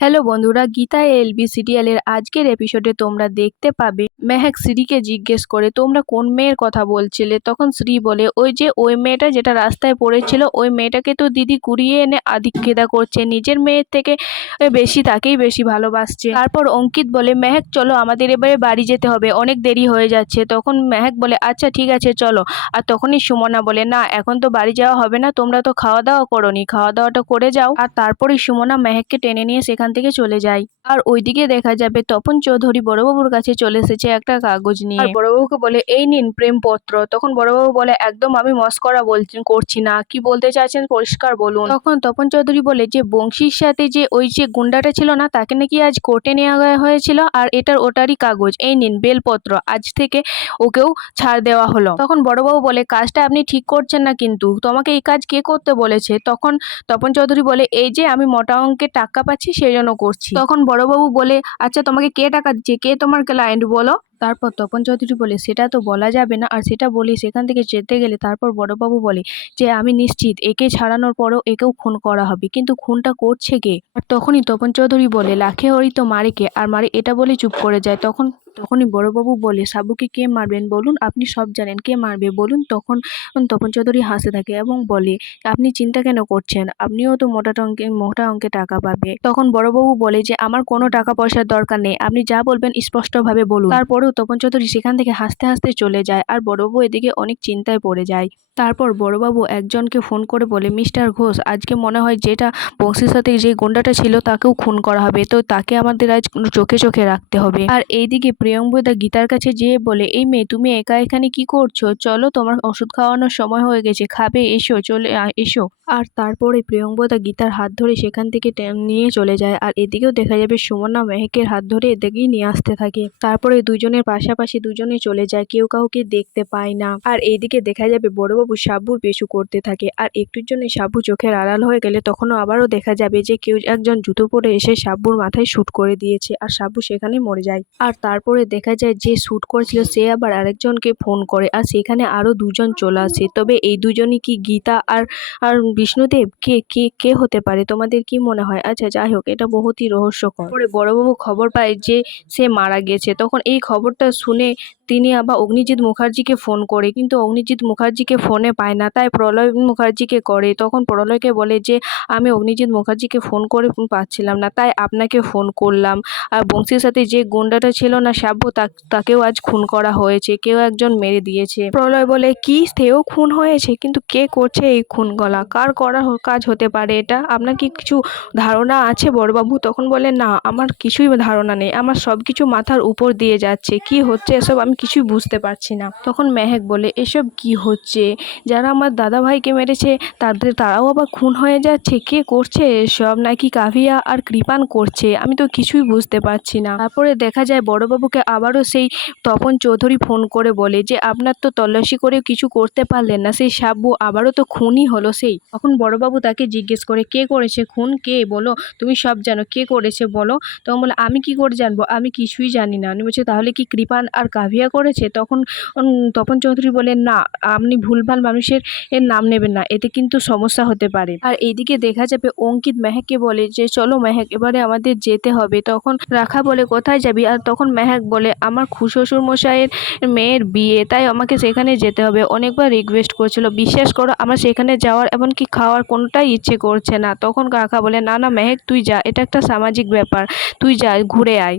Hello বন্ধুরা, Gita LB সিরিয়ালের আজকের এপিসোডে তোমরা দেখতে পাবে মেহেক শ্রীকে জিজ্ঞেস করে তোমরা কোন মেয়ের কথা বলছিলে। তখন শ্রী বলে ওই মেয়েটা যেটা রাস্তায় পড়েছিল, ওই মেয়েটাকে তো দিদি কুড়িয়ে এনে আদিক্ষেতা করছে, নিজের মেয়ের থেকে বেশি তাকেই বেশি ভালোবাসছে। তারপর অঙ্কিত বলে মেহেক চলো আমাদের এবারে বাড়ি যেতে হবে, অনেক দেরি হয়ে যাচ্ছে। তখন মেহেক বলে আচ্ছা ঠিক আছে চলো। আর তখনই সুমনা বলে না এখন তো বাড়ি যাওয়া হবে না, তোমরা তো খাওয়া দাওয়া করোনি, খাওয়া দাওয়াটা করে যাও। আর তারপরেই সুমনা মেহেককে টেনে নিয়ে সেখান থেকে চলে যায়। আর ওইদিকে দেখা যাবে তপন চৌধুরী বড়বাবুর কাছে চলে এসেছে একটা কাগজ নিয়ে। আর বড়বাবুকে বলে এই নিন প্রেমপত্র। তখন বড়বাবু বলে একদম আমি মস্করা করছি না, কি বলতে চাইছেন পরিষ্কার বলুন। তখন তপন চৌধুরী বলে যে বংশীর সাথে যে ওই যে গুন্ডাটা ছিল না, তাকে নাকি আজ কোর্টে নেওয়া হয়েছিল, আর ওটারই কাগজ, এই নিন বেলপত্র, আজ থেকে ওকেও ছাড় দেওয়া হলো। তখন বড়বাবু বলে কাজটা আপনি ঠিক করছেন না, কিন্তু তোমাকে এই কাজ কে করতে বলেছে। তখন তপন চৌধুরী বলে এই যে আমি মোটা অঙ্কের টাকা পাচ্ছি সেই জন্য করছি। তখন বড়বাবু বলে আচ্ছা তোমাকে কে টাকা দিচ্ছে, কে তোমার ক্লায়েন্ট বলো। তারপর তপন চৌধুরী বলে সেটা তো বলা যাবে না, আর সেটা বলি সেখান থেকে যেতে গেলে তারপর বড়বাবু বলে যে আমি নিশ্চিত একে ছাড়ানোর পরও একেও খুন করা হবে, কিন্তু খুনটা করছে কে। আর তখনই তপন চৌধুরী বলে লাখে হরি তো মারে কে, আর মারে এটা বলে চুপ করে যায়। তখনই বড়বাবু বলে সাবুকে কে মারবেন বলুন, আপনি সব জানেন, কে মারবে বলুন। তখন তপন চৌধুরী হাসতে থাকে এবং বলে আপনি চিন্তা কেন করছেন, আপনিও তো মোটা অঙ্কে টাকা পাবে। তখন বড়বাবু বলে যে আমার কোনো টাকা পয়সার দরকার নেই, আপনি যা বলবেন স্পষ্টভাবে বলুন। তারপরেও তপন চৌধুরী সেখান থেকে হাসতে হাসতে চলে যায়, আর বড়বাবু এদিকে অনেক চিন্তায় পড়ে যায়। তারপর বড়বাবু একজনকে ফোন করে বলে মিস্টার ঘোষ, আজকে মনে হয় যেটা বংশীর সাথে যে গুন্ডাটা ছিল তাকেও খুন করা হবে, তো তাকে আমাদের আজ চোখে চোখে রাখতে হবে। আর এইদিকে প্রিয়ঙ্বদা গীতার কাছে যেয়ে বলে এই মেয়ে তুমি একা এখানে কি করছো, চলো তোমার ওষুধ খাওয়ানোর সময় হয়ে গেছে, খাবে এসো, চলে এসো। আর তারপরে প্রিয়ঙ্বদা গীতার হাত ধরে সেখান থেকে নিয়ে চলে যায়। আর এদিকেও দেখা যাবে সুমনা মেহেকের হাত ধরে এদিকেই নিয়ে আসতে থাকে। তারপরে দুজনের পাশাপাশি দুজনে চলে যায়, কেউ কাউকে দেখতে পায় না। আর এইদিকে দেখা যাবে বড়বাবু সাবুর পিছু করতে থাকে, আর একটুর জন্য সাবু চোখের আড়াল হয়ে গেলে তখনও আবারও দেখা যাবে যে কেউ একজন জুতো পরে এসে সাবুর মাথায় শুট করে দিয়েছে, আর সাবু সেখানেই মরে যায়। আর তারপরে দেখা যায় যে শুট করেছিল সে আবার আরেকজনকে ফোন করে, আর সেখানে আরো দুজন চলে আসে। তবে এই দুজনই কি গীতা আর আর বিষ্ণুদেব, কে কে কে হতে পারে, তোমাদের কি মনে হয়? আচ্ছা যাই হোক, এটা বহুতই রহস্যকর। পরে বড়বাবু খবর পায় যে সে মারা গেছে। তখন এই খবরটা শুনে তিনি আবার অগ্নিজিৎ মুখার্জিকে ফোন করে, কিন্তু অগ্নিজিৎ মুখার্জিকে ফোনে পায় না, তাই প্রলয় মুখার্জিকে করে। তখন প্রলয়কে বলে যে আমি অগ্নিজিৎ মুখার্জিকে ফোন করে পাচ্ছিলাম না, তাই আপনাকে ফোন করলাম। আর বংশীর সাথে যে গুন্ডাটা ছিল না সাব্য, তাকেও আজ খুন করা হয়েছে, কেউ একজন মেরে দিয়েছে। প্রলয় বলে কি সেও খুন হয়েছে, কিন্তু কে করছে এই খুন গলা, কার করা কাজ হতে পারে এটা, আপনার কি কিছু ধারণা আছে বড়বাবু? তখন বলে না আমার কিছুই ধারণা নেই, আমার সব কিছু মাথার উপর দিয়ে যাচ্ছে, কি হচ্ছে এসব আমি কিছুই বুঝতে পারছি না। তখন মেহেক বলে এসব কি হচ্ছে, যারা আমার দাদা ভাইকে মেরেছে তারাও আবার খুন হয়ে যাচ্ছে, কে করছে এসব, নাকি কাভিয়া আর কৃপান করছে, আমি তো কিছুই বুঝতে পারছি না। তারপরে দেখা যায় বড়বাবুকে আবারও সেই তপন চৌধুরী ফোন করে বলে যে আপনার তো তল্লাশি করেও কিছু করতে পারলেন না, সেই সাব্বু আবারও তো খুনই হলো সেই। তখন বড়বাবু তাকে জিজ্ঞেস করে কে করেছে খুন, কে বলো, তুমি সব জানো, কে করেছে বলো। তখন বলে আমি কি করে জানবো, আমি কিছুই জানি না। আমি বলছি তাহলে কি কৃপান আর কাভিয়া করেছে। তখন তপন চৌধুরী বলে না আপনি ভুলভাল মানুষের নাম নেবেন না, এতে কিন্তু সমস্যা হতে পারে। আর এইদিকে দেখা যাবে অঙ্কিত মেহেককে বলে যে চলো মেহেক এবারে আমাদের যেতে হবে। তখন রাখা বলে কোথায় যাবি, আর তখন মেহেক বলে আমার শ্বশুর মশাইয়ের মেয়ের বিয়ে, তাই আমাকে সেখানে যেতে হবে, অনেকবার রিকোয়েস্ট করছিল, বিশ্বাস করো আমার সেখানে যাওয়ার এমনকি খাওয়ার কোনোটাই ইচ্ছে করছে না। তখন কাকা বলে না না মেহেক তুই যা, এটা একটা সামাজিক ব্যাপার, তুই যা ঘুরে আয়।